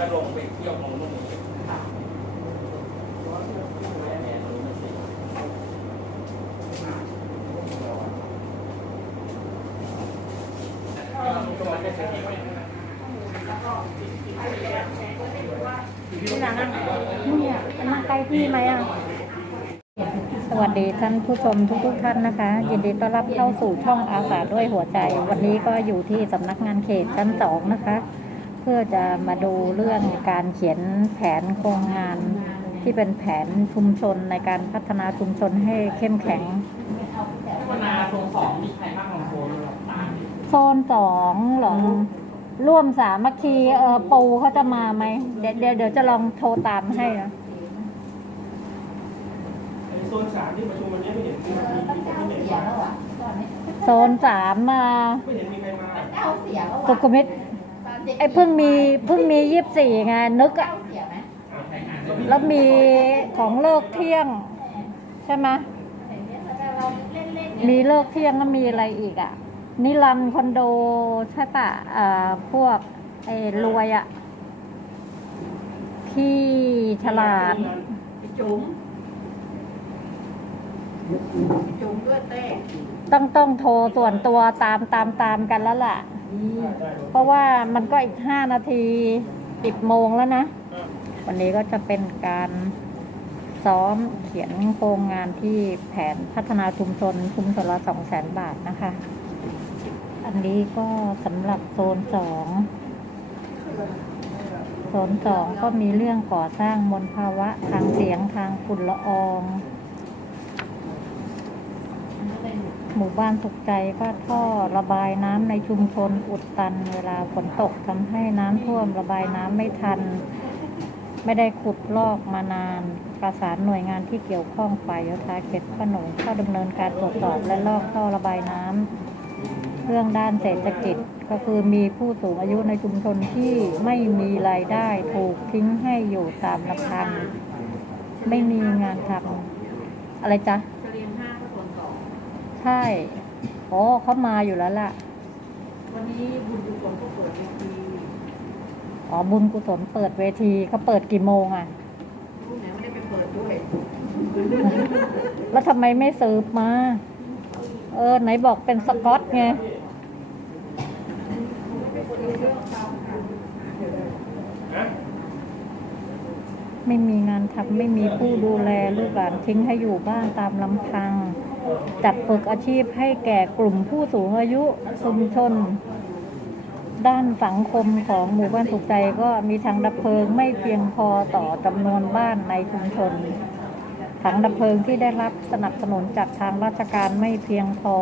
แล้วลงไปเที่ยวตรงนู้นนี่นั่งไหนเนี่ยมาใกล้พี่ไหมอะ สวัสดีท่านผู้ชมทุกๆท่านนะคะ ยินดีต้อนรับเข้าสู่ช่องอาสาด้วยหัวใจ วันนี้ก็อยู่ที่สำนักงานเขตชั้นสองนะคะ เพื่อจะมาดูเรื่องการเขียนแผนโครงงาน ที่เป็นแผนชุมชนในการพัฒนาชุมชนให้เข้มแข็งวนาโซนสองมีใครบ้างของโซนตามโซนสองเหรอร่วมสามัคคีเออปูเขาจะมาไหมเดี๋ยวเดี๋ยวเดี๋ยวจะลองโทรตามให้นะโซนสามที่ประชุมวันนี้ไม่เห็นมีมีมีใครมาโซนสามมาไม่เห็นมีใครมาเจ้าเสียแล้วสุขุมวิท ไอ้เพิ่งมีเพิ่งมียี่สิบสี่ไงนึกอะเจ้าเสียไหมแล้วมีของเลิกเที่ยง ใช่ไหมเห็นเนี่ยแต่เราเล่นเล่นมีเลิกเที่ยงแล้วมีอะไรอีกอะนิรันดร์คอนโดใช่ปะเอ่อพวกไอ้รวยอะที่ฉลาดจุ๋มจุ๋มด้วยเต้ต้องต้องโทรส่วนตัวตามตามตามกันแล้วล่ะ เพราะว่ามันก็อีกห้านาทีสิบโมงแล้วนะ วันนี้ก็จะเป็นการซ้อมเขียนโครงงานที่แผนพัฒนาชุมชน ชุมชนละสองแสนบาทนะคะ อันนี้ก็สำหรับโซนสองโซนสองก็มีเรื่องก่อสร้างมลภาวะทางเสียงทางฝุ่นละออง หมู่บ้านสุขใจก็ท่อระบายน้ำในชุมชนอุดตัน เวลาฝนตกทำให้น้ำท่วมระบายน้ำไม่ทัน ไม่ได้ขุดลอกมานาน ประสานหน่วยงานที่เกี่ยวข้องฝ่ายโยธาเขตขนงเข้าดำเนินการตรวจสอบและลอกท่อระบายน้ำเรื่องด้านเศรษฐกิจก็คือมีผู้สูงอายุในชุมชนที่ไม่มีรายได้ถูกทิ้งให้อยู่ตามลำพังไม่มีงานทำอะไรจ๊ะ ใช่โอ้เขามาอยู่แล้วล่ะ วันนี้บุญกุศลก็เปิดเวทีอ๋อบุญกุศลเปิดเวทีเขาเปิดกี่โมงอะผู้ไหนไม่ได้ไปเปิดด้วยแล้วทำไมไม่สืบมา เออ ไหนบอกเป็นสกอตไงฮะไม่มีงานทำไม่มีผู้ดูแลลูกหลานทิ้งให้อยู่บ้านตามลำพัง จัดฝึกอาชีพให้แก่กลุ่มผู้สูงอายุชุมชน ด้านสังคมของหมู่บ้านสุขใจก็มีถังดับเพลิงไม่เพียงพอต่อจำนวนบ้านในชุมชนถังดับเพลิงที่ได้รับสนับสนุนจากทางราชการไม่เพียงพอ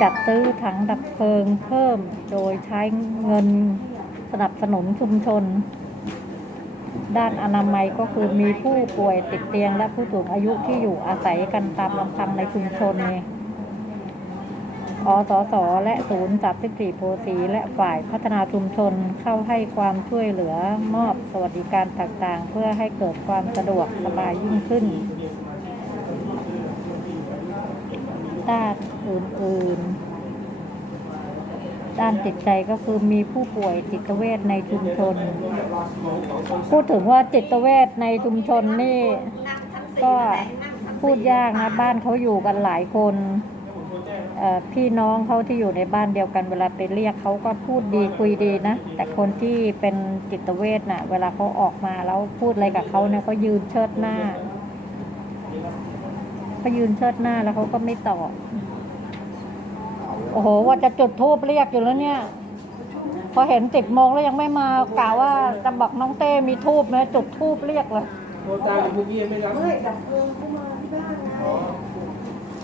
จัดซื้อถังดับเพลิงเพิ่มโดยใช้เงินสนับสนุนชุมชน ด้านอนามัยก็คือมีผู้ป่วยติดเตียง และผู้สูงอายุที่อยู่อาศัยกันตามลำพังในชุมชนนี่อสส และศูนย์สับสิสี่โพสีและฝ่ายพัฒนาชุมชนเข้าให้ความช่วยเหลือมอบสวัสดิการต่างๆ เพื่อให้เกิดความสะดวกสบายยิ่งขึ้นด้านอื่นๆ ด้านจิตใจก็คือมีผู้ป่วยจิตเวชในชุมชน พูดถึงว่าจิตเวชในชุมชนนี่ ก็พูดยากนะบ้านเขาอยู่กันหลายคนพี่น้องเขาที่อยู่ในบ้านเดียวกันเวลาไปเรียกเขาก็พูดดีคุยดีนะ แต่คนที่เป็นจิตเวชน่ะ เวลาเขาออกมาแล้วพูดอะไรกับเขาเนี่ยเขายืนเชิดหน้าเขายืนเชิดหน้าแล้วเขาก็ไม่ตอบ โอ้โห ว่าจะจุดทูบเรียกอยู่แล้วเนี่ย พอเห็นสิบโมงแล้วยังไม่มากล่าวว่าจะบอกน้องเต้มีทูบไหมจุดทูบเรียกเลยโทรตามเมื่อกี้ไม่รับไม่ดับเพลิงเข้ามาที่บ้านไงอ๋อ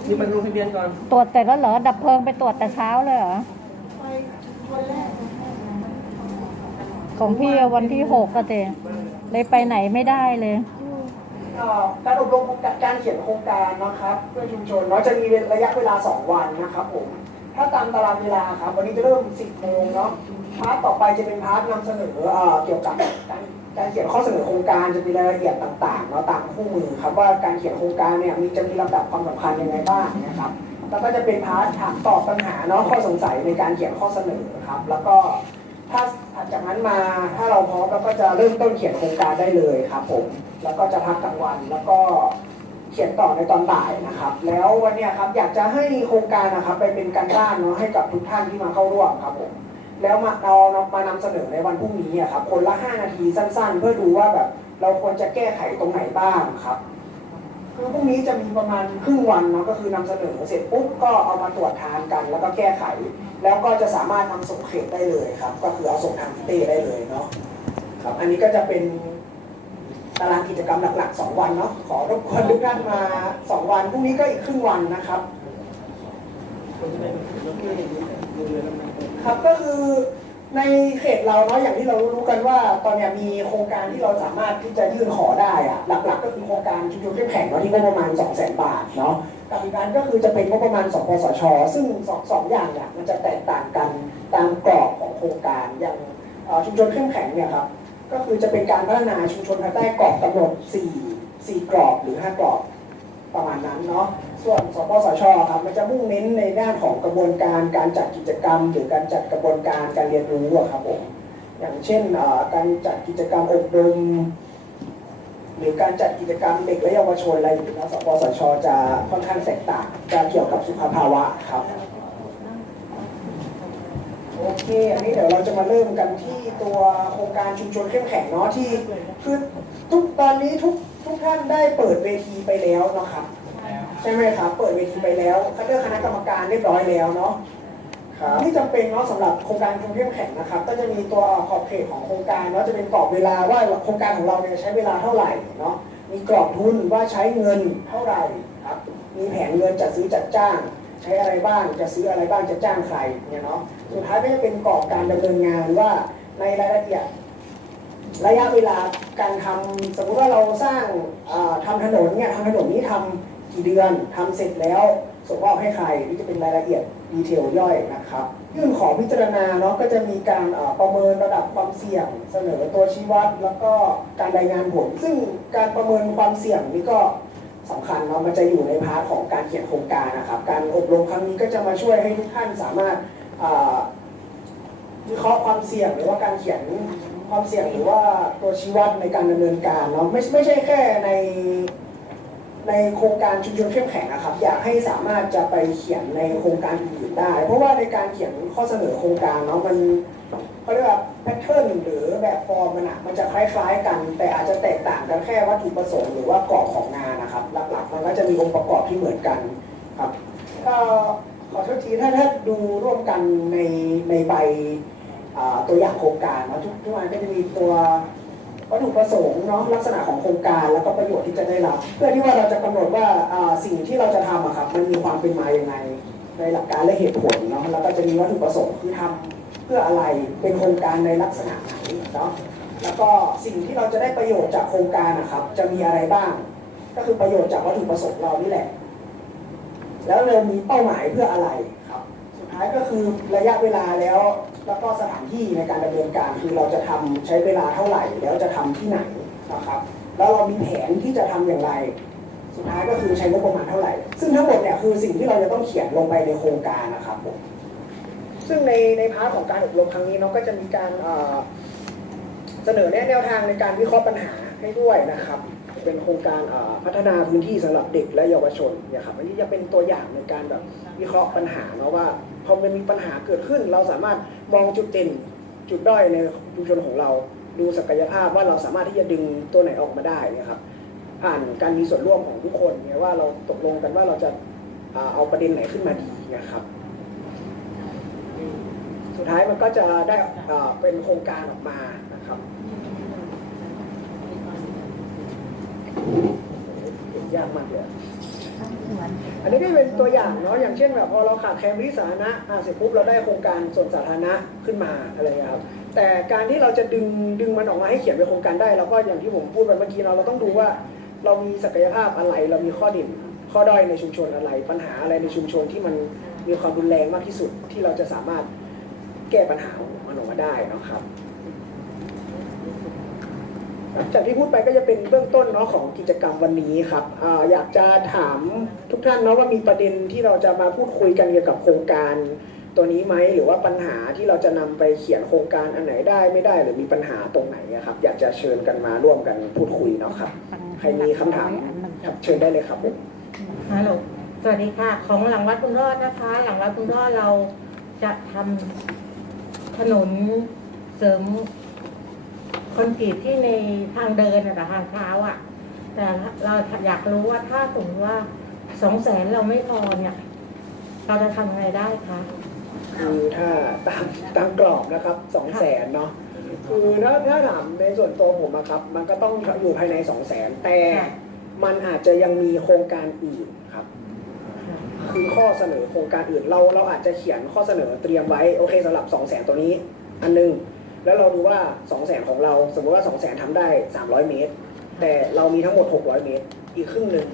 นี่มันลงทะเบียนก่อนตรวจเสร็จแล้วเหรอดับเพลิงไปตรวจแต่เช้าเลยเหรอไปวันแรกของพี่วันที่หกก็เจเลยไปไหนไม่ได้เลยเอ่อการอบรมการเขียนโครงการนะครับ เพื่อชุมชนเนาะจะมีระยะเวลา 2 วันนะครับผม ถ้าตามตารางเวลาครับวันนี้จะเริ่ม 10โมงเนาะพาร์ทต่อไปจะเป็นพาร์ทนำเสนอเอ่อเกี่ยวกับการการเขียนข้อเสนอโครงการจะมีรายละเอียดต่างๆเนาะตามคู่มือครับว่าการเขียนโครงการเนี่ยมีจะมีลำดับความสำคัญยังไงบ้างนะครับแล้วก็จะเป็นพาร์ทถามตอบปัญหาเนาะข้อสงสัยในการเขียนข้อเสนอครับแล้วก็ถ้าถัดจากนั้นมาถ้าเราพร้อมเราก็จะเริ่มต้นเขียนโครงการได้เลยครับผมแล้วก็จะพักกลางวันแล้วก็ เขียนต่อในตอนบ่ายนะครับ แล้ววันเนี้ยครับอยากจะให้โครงการนะครับ ไปเป็นการบ้านเนาะให้กับทุกท่านที่มาเข้าร่วมครับผมแล้วมาเรามานำเสนอในวันพรุ่งนี้อะครับคนละ 5 นาทีสั้น ๆ เพื่อดูว่าแบบเราควรจะแก้ไขตรงไหนบ้างครับคือพรุ่งนี้จะมีประมาณครึ่งวันเนาะก็คือนำเสนอเสร็จปุ๊บก็เอามาตรวจทานกัน แล้วก็แก้ไข แล้วก็จะสามารถนำส่งเขตได้เลยครับ ก็คือเอาส่งทางพิเต้ได้เลยเนาะครับ อันนี้ก็จะเป็น ตารางกิจกรรมหลักๆ 2 วันเนาะขอรบกวนทุกท่านมา 2 วันพรุ่งนี้ก็อีกครึ่งวันนะครับ ครับก็คือในเขตเราเนาะอย่างที่เรารู้กันว่า ตอนเนี้ยมีโครงการที่เราสามารถที่จะยื่นขอได้อะหลักๆ ก็คือโครงการชุมชนเข้มแข็งเนาะที่งบประมาณ 2 0 0 0 0 0 บาทเนาะกับอีกอันก็คือจะเป็นงบประมาณสปสช ซึ่งสองสองอย่างเนี่ยมันจะแตกต่างกันตามกรอบของโครงการอย่างชุมชนเข้มแข็งเนี่ยครับ ก็คือจะเป็นการพัฒนาชุมชนภายใต้กรอบกำหนด 4 4 กรอบหรือ 5 กรอบประมาณนั้นเนาะ ส่วนสปสชครับมันจะมุ่งเน้นในด้านของกระบวนการการจัดกิจกรรม หรือการจัดกระบวนการการเรียนรู้ครับผม อย่างเช่นการจัดกิจกรรมอบรมหรือการจัดกิจกรรมเด็กและเยาวชนอะไรอย่างเงี้ยสปสชจะค่อนข้างแตกต่างจะเกี่ยวกับสุขภาวะครับ โอเค อันนี้เดี๋ยวเราจะมาเริ่มกันที่ตัวโครงการชุมชนเข้มแข็งเนาะที่คือทุกตอนนี้ทุกทุกท่านได้เปิดเวทีไปแล้วเนาะครับใช่ไหมครับเปิดเวทีไปแล้วคัดเลือกคณะกรรมการเรียบร้อยแล้วเนาะครับที่จำเป็นเนาะสำหรับโครงการกรุงเทพแข่งนะครับ ก็จะมีตัวขอบเขตของโครงการเนาะจะเป็นกรอบเวลาว่าโครงการของเราเนี่ยใช้เวลาเท่าไหร่เนาะมีกรอบทุนว่าใช้เงินเท่าไหร่ครับมีแผนเงินจัดซื้อจัดจ้าง ใช้อะไรบ้างจะซื้ออะไรบ้างจะจ้างใครเนี่ยเนาะสุดท้ายก็จะเป็นกรอบการดำเนินงานว่าในรายละเอียดระยะเวลาการทำสมมุติว่าเราสร้างเอ่อทำถนนเนี่ยทำถนนนี้ทำกี่เดือนทำเสร็จแล้วส่งมอบให้ใครนี่จะเป็นรายละเอียดดีเทลย่อยนะครับยื่นขอพิจารณาเนาะก็จะมีการประเมินระดับความเสี่ยง เสนอตัวชี้วัด แล้วก็การรายงานผล ซึ่งการประเมินความเสี่ยงนี่ก็ สำคัญเนาะมันจะอยู่ในพาร์ทของการเขียนโครงการนะครับ การอบรมครั้งนี้ก็จะมาช่วยให้ทุกท่านสามารถวิเคราะห์ความเสี่ยงหรือว่าการเขียนความเสี่ยงหรือว่าตัวชี้วัดในการดำเนินการเนาะไม่ไม่ใช่แค่ในในโครงการชุมชนเข้มแข็งนะครับ อยากให้สามารถจะไปเขียนในโครงการอื่นได้ เพราะว่าในการเขียนข้อเสนอโครงการเนาะมันเขาเรียกว่าแพทเทิร์นหรือแบบฟอร์มมันอะมันจะคล้ายๆกัน แต่อาจจะแตกต่างกันแค่วัตถุประสงค์หรือว่ากรอบของงานนะ หลักๆมันก็จะมีองค์ประกอบที่เหมือนกันครับก็ขอโทษทีถ้าถ้าดูร่วมกันในในใบตัวอย่างโครงการเนะทุกทุกอันก็จะมีตัววัตถุประสงค์เนาะลักษณะของโครงการแล้วก็ประโยชน์ที่จะได้รับ เพื่อที่ว่าเราจะกำหนดว่าสิ่งที่เราจะทำอะครับมันมีความเป็นมาอย่างไงในหลักการและเหตุผลเนาะแล้วก็จะมีวัตถุประสงค์คือทำเพื่ออะไรเป็นโครงการในลักษณะไหนเนาะแล้วก็สิ่งที่เราจะได้ประโยชน์จากโครงการนะครับ จะมีอะไรบ้าง ก็คือประโยชน์จากวัตถุประสงค์เรานี่แหละ แล้วเรามีเป้าหมายเพื่ออะไรครับ สุดท้ายก็คือระยะเวลาแล้ว แล้วก็สถานที่ในการดำเนินการคือเราจะทำใช้เวลาเท่าไหร่ แล้วจะทำที่ไหนนะครับ แล้วเรามีแผนที่จะทำอย่างไร สุดท้ายก็คือใช้งบประมาณเท่าไหร่ ซึ่งทั้งหมดเนี่ยคือสิ่งที่เราจะต้องเขียนลงไปในโครงการนะครับผมซึ่งในในพาร์ทของการอบรมครั้งนี้เนาะก็จะมีการเอ่อเสนอแนะแนวทางในการวิเคราะห์ปัญหาให้ด้วยนะครับ เป็นโครงการพัฒนาพื้นที่สำหรับเด็กและเยาวชนเนี่ยครับอันนี้จะเป็นตัวอย่างในการแบบวิเคราะห์ปัญหาเนาะว่าพอมันมีปัญหาเกิดขึ้น เราสามารถมองจุดเด่นจุดด้อยในชุมชนของเราดูศักยภาพว่าเราสามารถที่จะดึงตัวไหนออกมาได้นะครับผ่านการมีส่วนร่วมของทุกคนเนี่ยว่าเราตกลงกันว่าเราจะเอาประเด็นไหนขึ้นมาดีนะครับ สุดท้ายมันก็จะได้เป็นโครงการออกมานะครับ ยากมากเลยอันนี้ก็เป็นตัวอย่างเนาะอย่างเช่นแบบพอเราขาดแคลนที่สาธารณะอ่าเสร็จปุ๊บเราได้โครงการส่วนสาธารณะขึ้นมาอะไรเงี้ยครับแต่การที่เราจะดึงดึงมันออกมาให้เขียนเป็นโครงการได้เราก็อย่างที่ผมพูดไปเมื่อกี้เราเราต้องดูว่า เรามีศักยภาพอะไร เรามีข้อด่นข้อด้อยในชุมชนอะไร ปัญหาอะไรในชุมชนที่มันมีความรุนแรงมากที่สุดที่เราจะสามารถแก้ปัญหาองมันออกมาได้นะครับ จากที่พูดไปก็จะเป็นเบื้องต้นเนาะของกิจกรรมวันนี้ครับอาอยากจะถามทุกท่านเนาะว่ามีประเด็นที่เราจะมาพูดคุยกันเกี่ยวกับโครงการตัวนี้ไหมหรือว่าปัญหาที่เราจะนำไปเขียนโครงการอันไหนได้ไม่ได้หรือมีปัญหาตรงไหนอะครับ อยากจะเชิญกันมาร่วมกันพูดคุยเนาะครับใครมีคำถามครับเชิญได้เลยครับผมฮัลโหลสวัสดีค่ะ ของหลังวัดคุณรอดนะคะ หลังวัดคุณรอดเราจะทำถนนเสริม คอนกรีตที่ในทางเดินอะทางเท้าอะแต่เราอยากรู้ว่าถ้าสมมติว่าสองแสนเราไม่พอเนี่ย เราจะทำอะไรได้คะคือถ้าตามตามกรอบนะครับสองแสนเนาะคือถ้าถ้าถามในส่วนตัวผมอะครับ มันก็ต้องอยู่ภายในสองแสนแต่มันอาจจะยังมีโครงการอื่นครับ คือข้อเสนอโครงการอื่นเราเราอาจจะเขียนข้อเสนอเตรียมไว้โอเคสำหรับ2 0 0แสนตัวนี้ อันหนึง แล้วเราดูว่า2 0 0แสนของเรา สมมติว่า2 0 0แสนทำได้ 300 เมตร แต่เรามีทั้งหมด 600 เมตร อีกครึ่งหนึ่ง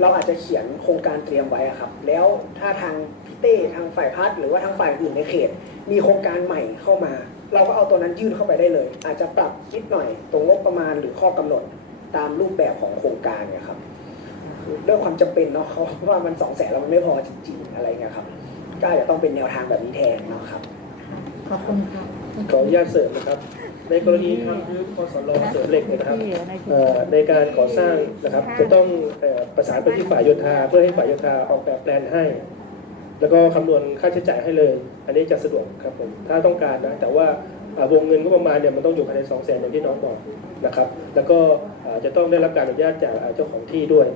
เราอาจจะเขียนโครงการเตรียมไว้ครับ แล้วถ้าทางพี่เต้ทางฝ่ายพัฒหรือว่าทางฝ่ายอื่นในเขต มีโครงการใหม่เข้ามา เราก็เอาตัวนั้นยื่นเข้าไปได้เลย อาจจะปรับนิดหน่อยตรงงบประมาณหรือข้อกำหนดตามรูปแบบของโครงการเนี่ยครับเรื่องความจำเป็นเนาะเขาว่ามันสองแสนแล้วมันไม่พอจริงๆอะไรเงี้ยครับ ก็อาจจะต้องเป็นแนวทางแบบนี้แทนเนาะครับขอบคุณค่ะ ขออนุญาตเสริมนะครับ ในกรณีทำพื้นคอสลเสริมเหล็กเนี่ยนะครับเอ่อในการก่อสร้างนะครับ จะต้องเอ่อประสานไปที่ฝ่ายโยธาเพื่อให้ฝ่ายโยธาออกแบบแปลนให้ แล้วก็คำนวณค่าใช้จ่ายให้เลย อันนี้จะสะดวกครับผมถ้าต้องการนะแต่ว่าอ่าวงเงินก็ประมาณเนี่ยมันต้องอยู่ภายใน2 0 0แสนอย่างที่น้องบอกนะครับ แล้วก็อ่าจะต้องได้รับการอนุญาตจากอ่าเจ้าของที่ด้วย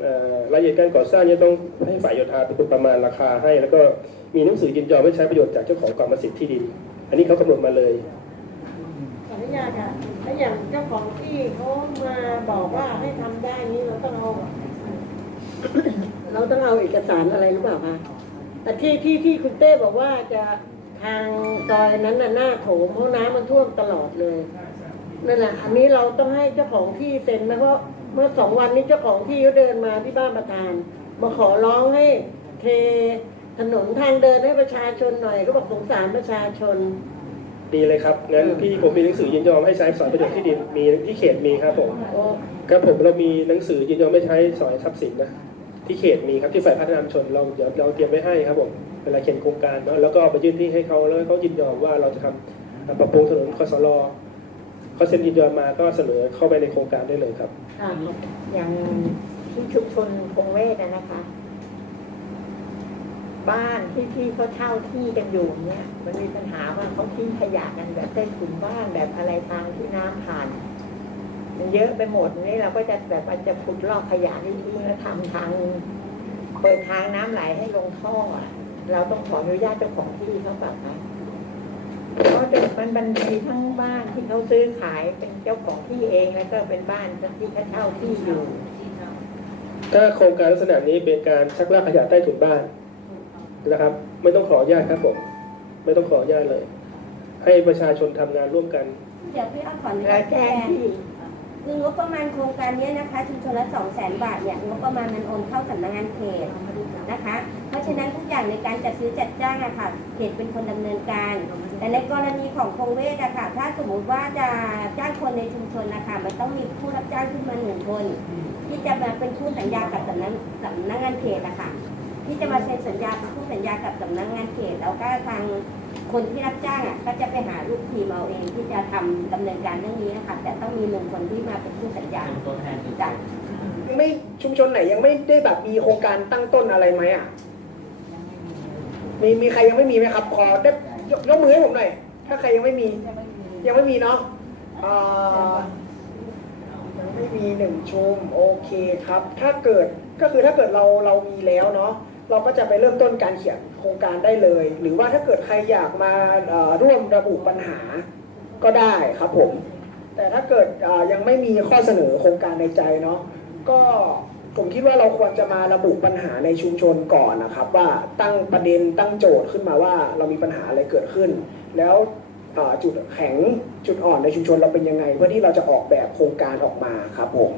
เอ่อรายละเอียดการก่อสร้างเนี่ยต้องให้ฝ่ายโยธาเป็นคนประมาณราคาให้ แล้วก็มีหนังสือยินยอมให้ใช้ประโยชน์จากเจ้าของกรรมสิทธิ์ที่ดิน อันนี้เขากำหนดมาเลยขออนุญาตค่ะถ้าอย่างเจ้าของที่เขามาบอกว่าให้ทำได้นี้เราต้องเอาเราต้องเอาเอกสารอะไรหรือเปล่าคะแต่ที่ที่ที่คุณเต้บอกว่าจะทางซอยนั้นน่ะหน้าโถมเพราะน้ำมันท่วมตลอดเลยนั่นแหละอันนี้เราต้องให้เจ้าของที่เซ็นนะเพราะเมื่อสองวันนี้เจ้าของที่เขาเดินมาที่บ้านประธาน มาขอร้องให้เท ถนนทางเดินให้ประชาชนหน่อยก็บอกสงสารประชาชน ดีเลยครับงั้นพี่ผมมีหนังสือยินยอมให้ใช้สอยประโยชน์ที่ดินมีที่เขตมีครับผมโอ้ครับผมเรามีหนังสือยินยอมไม่ใช้สอยทรัพย์สินนะที่เขตมีครับที่ฝ่ายพัฒนาชุมชนเราเดี๋ยวเราเตรียมไว้ให้ครับผมเวลาเขียนโครงการเนาะแล้วก็เอาไปยื่นที่ให้เขาแล้วเขายินยอมว่าเราจะทำปรับปรุงถนนคสลเขาเซ็นยินยอมมาก็เสนอเข้าไปในโครงการได้เลยครับค่ะอย่างที่ชุมชนคงเวทนะนะคะ บ้านที่ที่เขาเช่าที่กันอยู่เนี่ย มันมีปัญหาว่าเขาทิ้งขยะกันแบบใต้ถุนบ้านแบบอะไรทางที่น้ำผ่าน มันเยอะไปหมดนี่เราก็จะแบบว่าจจะขุดลอกขยะนี่ทิ้งแล้วทำทางเปิดทางน้ำไหลให้ลงท่ออะเราต้องขออนุญาตเจ้าของที่เขาแบบนะเพราะเป็นบัญชีทั้งบ้านที่เขาซื้อขายเป็นเจ้าของที่เองแล้วก็เป็นบ้านที่เขาเช่าที่อยู่ ถ้าโครงการลักษณะนี้เป็นการชักลากขยะใต้ถุนบ้าน นะครับ ไม่ต้องขออนุญาตครับผมไม่ต้องขออนุญาตเลย ให้ประชาชนทำงานร่วมกัน เดี๋ยวพี่อ้อขออนุญาตแจ้งงที่คืองบประมาณโครงการเนี้ยนะคะชุมชนละ2 0 0 0 0 0บาทเนี่ยงบประมาณมันโอนเข้าสำนักงานเขตนะคะ เพราะฉะนั้นทุกอย่างในการจัดซื้อจัดจ้างอะค่ะเขตเป็นคนดำเนินการ แต่ในกรณีของโคงเวทอะค่ะ ถ้าสมมติว่าจะจ้างคนในชุมชนนะคะมันต้องมีผู้รับจ้างขึ้นมาหนึ่งคน ที่จะมาเป็นผู้สัญญากับสำนักสำนักงานเขตอะค่ะ ที่จะมาเซ็นสัญญาเป็นผู้สัญญากับสำนักงานเขตแล้วก็ทางคนที่รับจ้างอะก็จะไปหาลูกทีมเอาเองที่จะทำดำเนินการเรื่องนี้นะคะแต่ต้องมีหนึ่งคนที่มาเป็นผู้สัญญาเป็นตัวแทนจ้ะไม่ชุมชนไหนยังไม่ได้แบบมีโครงการตั้งต้นอะไรไหมอะมีมีใครยังไม่มีไหมครับขอได้ยกยกมือให้ผมหน่อยถ้าใครยังไม่มี ยังไม่มีเนาะยังไม่มีหนึ่งชุมโอเคครับ ถ้าเกิดก็คือถ้าเกิดเราเรามีแล้วเนาะ เราก็จะไปเริ่มต้นการเขียนโครงการได้เลย หรือว่าถ้าเกิดใครอยากมาร่วมระบุปัญหาก็ได้ครับผม แต่ถ้าเกิดยังไม่มีข้อเสนอโครงการในใจเนาะก็ผมคิดว่าเราควรจะมาระบุปัญหาในชุมชนก่อนนะครับ ว่าตั้งประเด็นตั้งโจทย์ขึ้นมาว่าเรามีปัญหาอะไรเกิดขึ้น แล้วจุดแข็งจุดอ่อนในชุมชนเราเป็นยังไง เพื่อที่เราจะออกแบบโครงการออกมาครับผม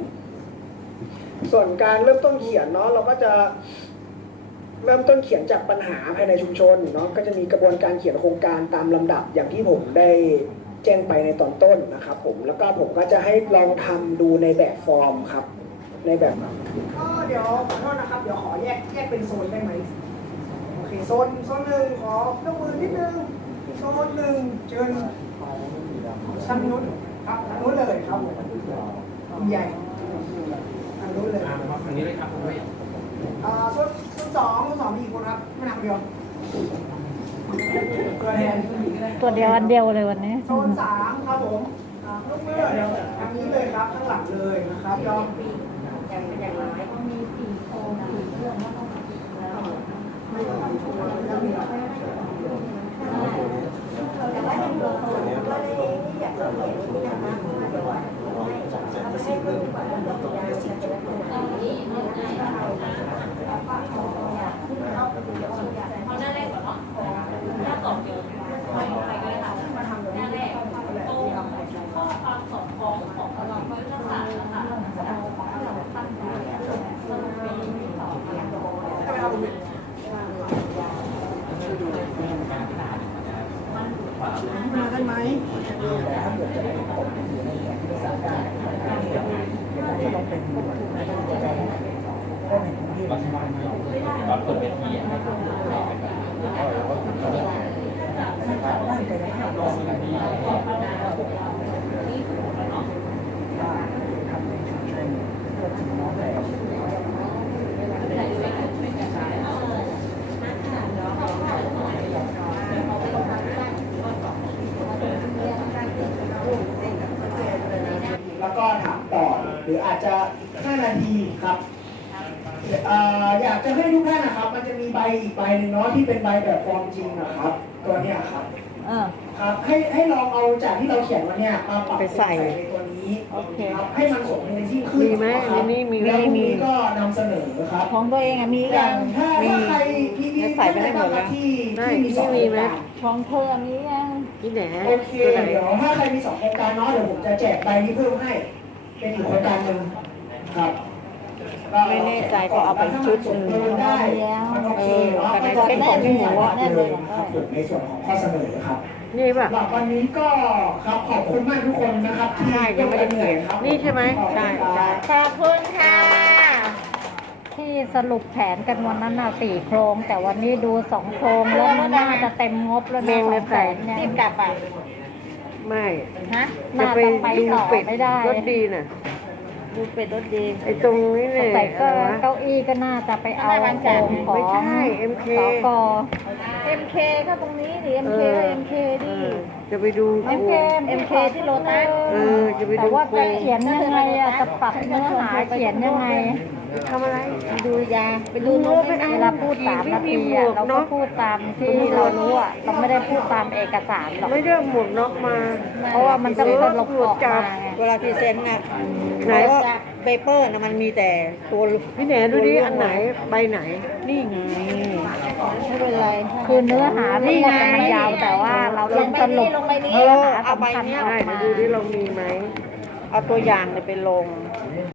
ส่วนการเริ่มต้นเขียนเนาะเราก็จะ เริ่มต้นเขียนจากปัญหาภายในชุมชนเนาะก็จะมีกระบวนการเขียนโครงการตามลำดับอย่างที่ผมได้แจ้งไปในตอนต้นนะครับผมแล้วก็ผมก็จะให้ลองทำดูในแบบฟอร์มครับ ในแบบก็เดี๋ยวขอโทษนะครับเดี๋ยวขอแยกแยกเป็นโซนได้ไหมโอเคเคโซนโซนหนึ่งขอยกมือนิดนึงโซนหนึ่งเชิญท่านนู้นครับทางนู้นเลยครับผมใหญ่ทางนู้นเลยอ่ามาฝั่งนี้เลยครับคุณพี่ อ่าโซนโซนสองโซนสองมีกี่คนครับไม่นับเดียวตัวแทนตัวเดียวอันเดียวเลยวันนี้โซนสามครับผมอ่ายกมือทางนี้เลยครับข้างหลังเลยนะครับยอมอย่างอย่างน้อยมีสี่โครงสี่เครื่องแล้วก็แต่ว่าในตัวของก็เลยที่อยากจะเห็นนี่นะคะเพราะว่าเดี๋ยวให้ให้ดูก่อนว่าตัวอย่างจะเป็นลักษณะนี้นะคะ ใช่ไหมครับคุณมาได้ไหม ตอนเปิดเวทีอะแล้วก็ถามต่อหรืออาจจะ เอ่ออยากจะให้ทุกท่านนะครับ มันจะมีใบอีกใบหนึ่งเนาะที่เป็นใบแบบฟอร์มจริงนะครับ ตัวเนี้ยครับ เออ ครับ ให้ให้ลองเอาจากที่เราเขียนมาเนี่ยมาปรับไปใส่ในตัวนี้โอเคครับให้มันสมบูรณ์ยิ่งขึ้นมีไหมนะครับมีมีแล้วพรุ่งมี นี้ก็นำเสนอครับ ของตัวเองอะมีอยัย่างงถ้าถ้าใครพี่พี่ใส่ไปให้หมดแล้วที่ได้ที่มีสองมีไหมโครงการของเธอมียังที่ไหนโอเคเดี๋ยวถ้าใครมีสองโครงการเนาะเดี๋ยวผมจะแจกใบนี้เพิ่มให้ เป็นอีกโครงการหนึ่งครับ ไม่แน่ใจก็เอาไปชุดหนึ่งได้มันโอเคเนาะเออแต่ในเส้นของพี่หมูอะแน่เลยครับผมในส่วนของข้อเสนอครับนี่ป่ะสำหรับวันนี้ก็ครับขอบคุณมากทุกคนนะครับที่ใช่ยังไม่ได้เขียนครับนี่ใช่ไหมใช่ใช่ขอบคุณค่ะ ที่สรุปแผนกันวันนั้นน่ะสี่โครง แต่วันนี้ดูสองโครงแล้วมันน่าจะเต็มงบแล้วเมนะงสอในงแสใส่นเนี่ยรีบกลับอะไม่ฮะจะน่าไปจะไปดูต่อเป็ดไม่ได้รถดีน่ะ ดูเป็ดรถดี ไอ้ตรงนี้สเนี่ยงสัยก็อะไรวะ เก้าอี้ก็น่าจะไปเอาได้บางจากโครงของไม่ใช่ MK สก MK ก็ตรงนี้ดิ MK ก็ MK เอดิอจะไปดู MK MK ที่โลตัส เออจะไปดู แต่ว่าโครจะงเขียนยังไงอะจะปรับเนื้อหาเขียนยังไง ทำอะไร ดูยาไปดูดูนกไม่เอาเวลาพูดสามนาทีไม่มีหมอะวกเราเนก็อะพูดตามที่เรารู้อะเราไม่ได้พูดตามเอกสารหรอก ไม่ได้เอาหมวกน็อกมาเพราะว่ามันต้องสรุปออกมาไง เวลาพรีเซนต์น่ะไหนเปเปอร์น่ะมันมีแต่ตัวพี่แหนดูดิอันไหนใบไหน นี่ไงไม่เป็นไร คือเนื้อหาทั้งหมดอะมันยาวแต่ว่าเราต้องสรุปลงไปนี้เนื้อหาเอาสำใบคัญเนี้ยออได้กเดี๋ยวมา ดูดิเรามีไหมเอาตัวอย่างเนี่ยไปลง